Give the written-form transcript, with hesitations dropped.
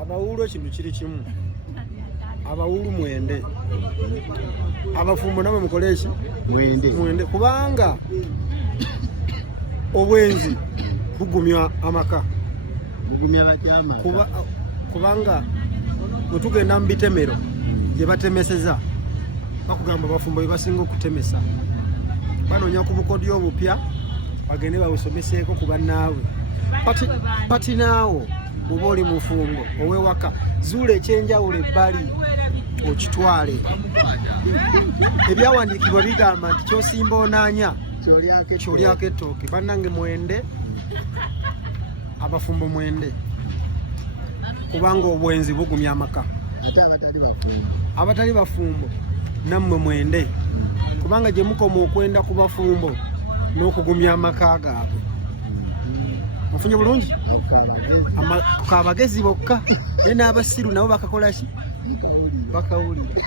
abawulu ekintu kiri kimu, abawulu mwende, abafumbo nabo mukole ki mwende, kubanga obwenzi bugumya amaka, kubanga bwetugenda mu bitemero gye batemeseza bakugamba abafumbo bye basinga okutemesa, banoonya ku bukodyo obupya bagende babusomeseeko ku bannaabwe. Pati naawo bw'oba oli mufumbo ow'ewaka zuula ekyenjawulo ebbali okitwale. Ebyawandiikibwa bigamba nti kyosimba onaanya kyolyako ettooke. Bannange mwende, abafumbo mwende, kubanga obwenzi bugumya amaka. Abatali bafumbo nammwe mwende, kubanga gye mukoma okwenda ku bafumbo n'okugumya amaka gaabwe. Mufunye bulungi? Abagezi bokka, naye n'abasiru nabo bakakola ki? Bakawulira.